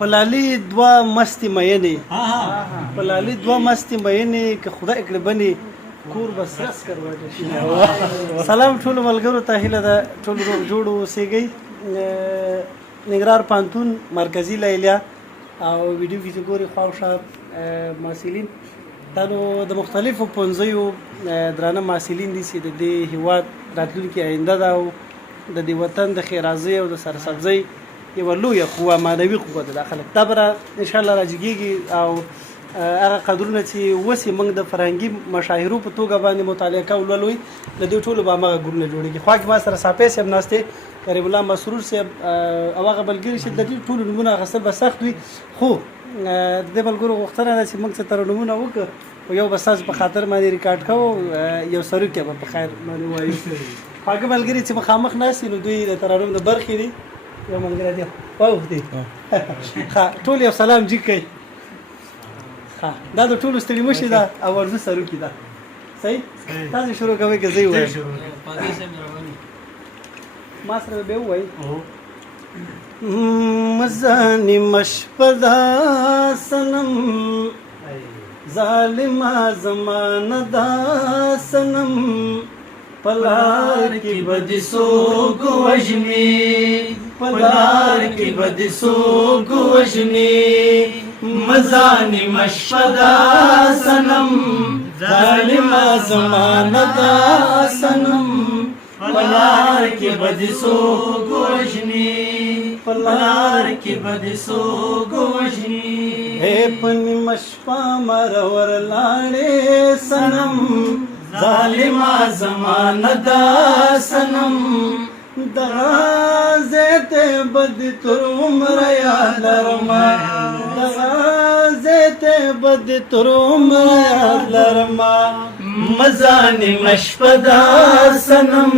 پلالي دوه مستې مینې پلالي دوه مستې مینې که خدای کړه بني کور بس رس کروټه شي. سلام ټول ملګرو ته، هیله ده ټول روغ جوړ اوسئ. ننګرهار پوهنتون مرکزي لیلیه او ویډیو کې چې ګوري خواوشا محصلین دا نو د مختلفو پوهنځیو درانه محصلین دي چې د دې هیواد راتلونکي آینده ده او د دې وطن د ښېرازۍ او د سرسبزۍ یوه لویه قوه معنوي قوه ده. دا خلک دا به انشاءالله راجګېږي او هغه قدرونه چې اوس یې موږ د فرهنګي مشاهیرو په توګه باندې مطالعه کوو ولولئ، د دې ټولو به هماغه ګروپونه جوړېږي. خوا کې ما سره صافی صاحب ناست دی، کریم الله مسرور صاحب او هغه ملګري چې د دې ټولو نومونه اخیستل به سخت وي، خو د دې ملګرو غوښتنه ده چې موږ څه تر نومونه وکړو او یو به ستاسو په خاطر باندې ریکارډ کوو، یو سروکی به په خیر باندې وایو. خواږه ملګري چې مخامخ ناست دي نو دوی د ترانوم د برخې دي، یو ملګری دی واوښتې ټول یو سلام جګ کوي. دا د ټولو ستړي مشي ده او ورزه سروکي ده. صحیح تاسو شروع کوئ که زه یې ووایم؟ ما سره به ووایي مزاني مشپدا سنم ظالما زمانه دا سنم پلار کی بد سوگ وجنی پلار کی بد سوگ وجنی مزانی مشپدا سنم ظالما زمانه دا سنم پلار کی بد سوگ وجنی پلار کی بد سوگ وجنی اے پنی مشپا مرور لاڑے سنم ظالما زمانه دا سنم دغازت بد تر عمر یاد لرما دغازت بد تر عمر یاد لرما مزانی مشپدا سنم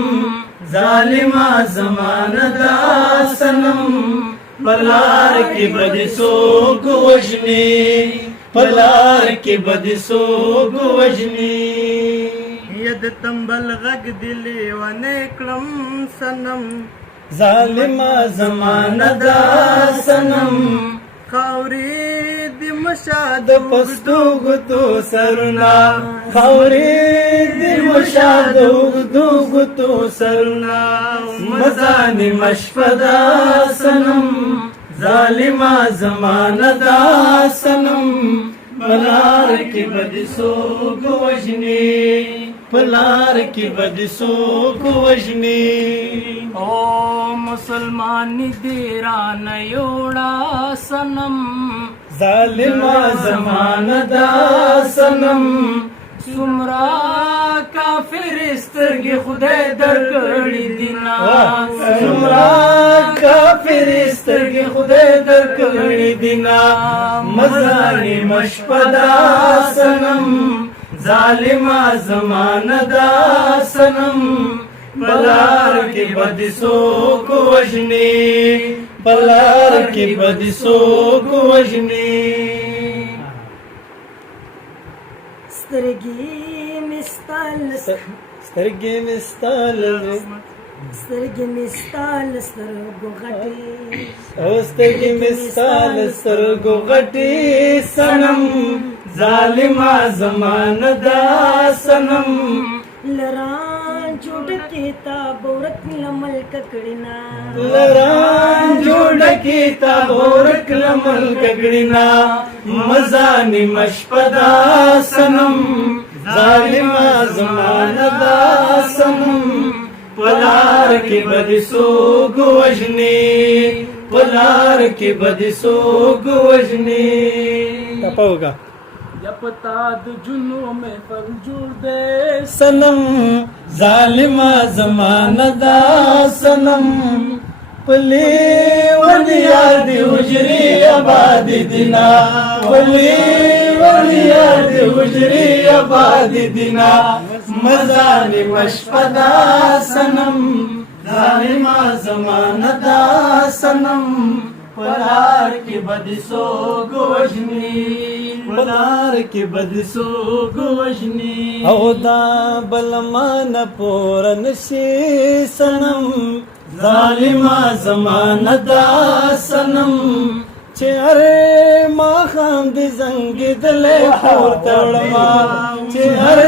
ظالما زمانه دا سنم پلار کی بد سوگ وجنی پلار کی بد سوگ وجنی ید تنبل غگ دلی ونکلم سنم ظالما زمانه دا سنم خاوری دی مشاد پستو گتو سرنا خاوری دی مشاد گتو سرنا مزانی مشپدا سنم ظالما زمانه دا سنم پلار کی بد سوگ وجنی پلار کی بد سوگ وجنی او مسلمانی دیران یوڑا سنم ظالما زمانه دا سنم سمرا کافر سترګې خدای درکړي دینا سمرا کافر سترګې خدای درکړي دینا مزانی مشپدا سنم ظالما زمانه دا سنم پلار کی بد سوگ وجنی پلار کی بد سوگ وجنی سترګې مستال سترګې مستال سترګې مستال سترګو غټي او سترګې مستال سترګو غټي سنم ظالما زمانه دا سنم لران جوړ کتاب ورک لمل ککړینا لران جوړ کتاب ورک لمل ککړینا مزانی مشپدا سنم ظالما زمانه دا سنم پلار کی بد سوگ وجنی پلار کی بد سوگ وجنی. تپاوگا یپتا د جنو میں پر جوړ دے سنم ظالما زمانه دا سنم پلی ولیا دی حجری آباد دینا پلی ولیا دی حجری آباد دینا مزانی مشپدا سنم ظالما زمانه دا سنم پلار کی بد سوگ وجنی پلار کی بد سوگ وجنی او دا بلمان پورن شی سنم ظالما زمانه دا سنم چې هر ماښام دې زنګېدلی کور ته وړمه چې هر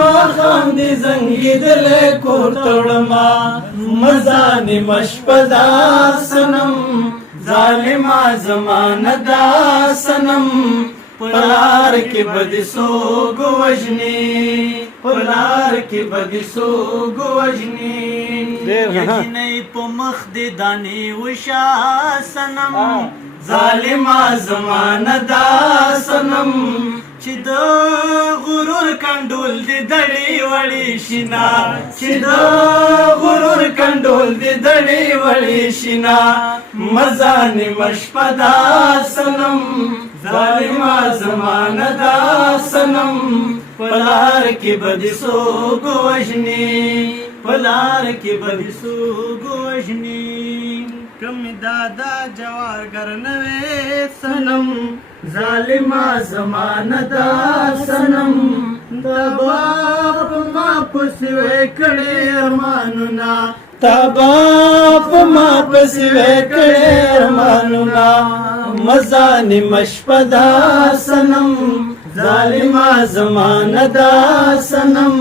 ماښام دې زنګېدلی کور ته وړمه مزانې مشپه دا صنم ظالمه زمانه دا صنم پلار کې بدې څوک وژني پلار کې بدې څوک وژني یجنۍ په مخ دې دانې وشا صنم ظالمه زمانه دا صنم چې د غرور کنډول دې دړې وړې شینا چې د غرور کنډول دې دړې وړې شینا مزانې مشپه دا صنم ظالمه زمانه دا صنم پلار کې بدې څوک وژني پلار کې بدې څوک وژني کم دادا جوارګر نوې صنم ظالمه زمانه دا صنم د باپ ما پسې وې کړې ارمانونه تا باپ ما پسې وې کړې ارمانونه مزانې مشپه دا صنم ظالمه زمانه دا صنم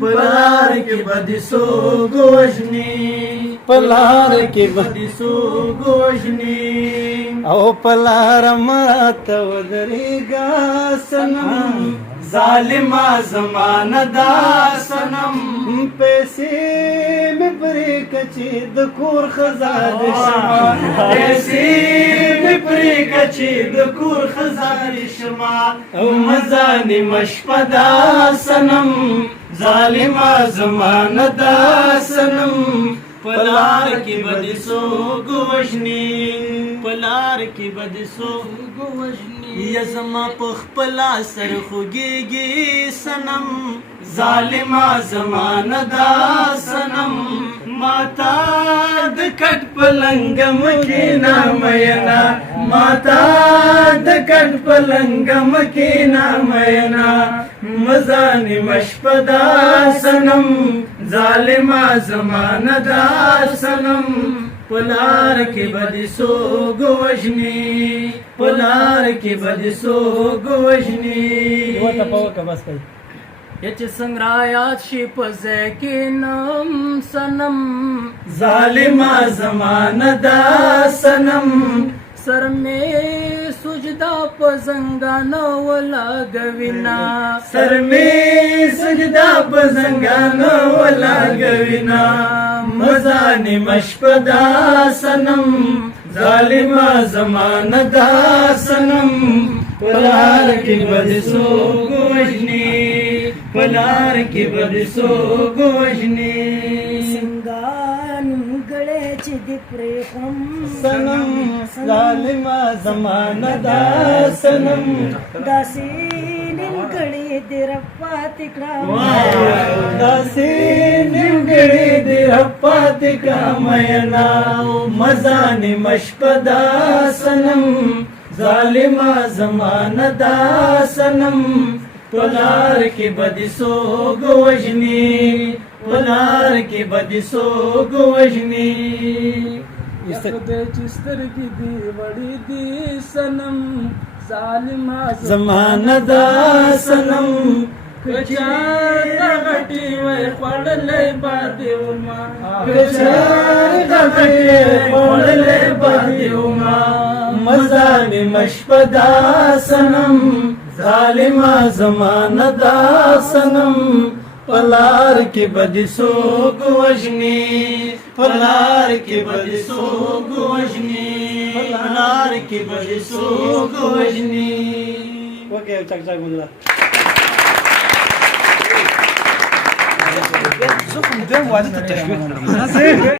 پلار کې بدې څوک وژني پلار کې بدې څوک وژني او پلار ماته ودرېږه صنم ظالمه زمانه دا صنم پیسې مې پرې کچې د کور خزانې شمه پیسې مې پرې کچې د کور خزانې شمه او مزانې مشپه دا صنم ظالمه زمانه دا صنم پلار کې بدې څوک وژني پلار کې بدې څوک وژني یا زما په خپله سر خوږېږي صنم ظالمه زمانه دا صنم ماتا د کټ پلنګ مکینا مینا ماتا د کټ پلنګ مکینا مینا مزانې مشپه دا صنم ظالمه زمانه دا صنم پلار کې بدې څوک وژني پلار کې بدې څوک وژني یا چې څنګه رایات شي په ځای کې نم صنم ظالمه زمانه دا صنم سر میں سجدہ په زنګانو ولګوینا سر میں سجدہ په زنګانو ولګوینا مزانې مشپه دا صنم ظالمه زمانه دا صنم پلار کې بدې څوک وژني پلار کې بدې څوک وژني سنگان گړې چې دې پرېښم صنم ظالمه زمانه دا صنم داسې نیمګړې دې رپاتې کړم داسې نیمګړې دې رپاتې کړم مینا مزانې مشپه دا صنم ظالمه زمانه دا صنم پلار کې بدې څوک وژني پلار کې بدې څوک وژني خدای چې سترګې دې وړې دي صنم ظالمه زمانه دا صنم کچا غټي وای خړلې باندې وما کچا غټي وړلې باندې وما مزانې مشپه دا صنم ظالمه زمانه دا صنم پلار کې بدې څوک وژني پلار کې بدې څوک وژني پلار کې بدې څوک وژني وکه چک چک مونږه زه خو دې واده ته تشویق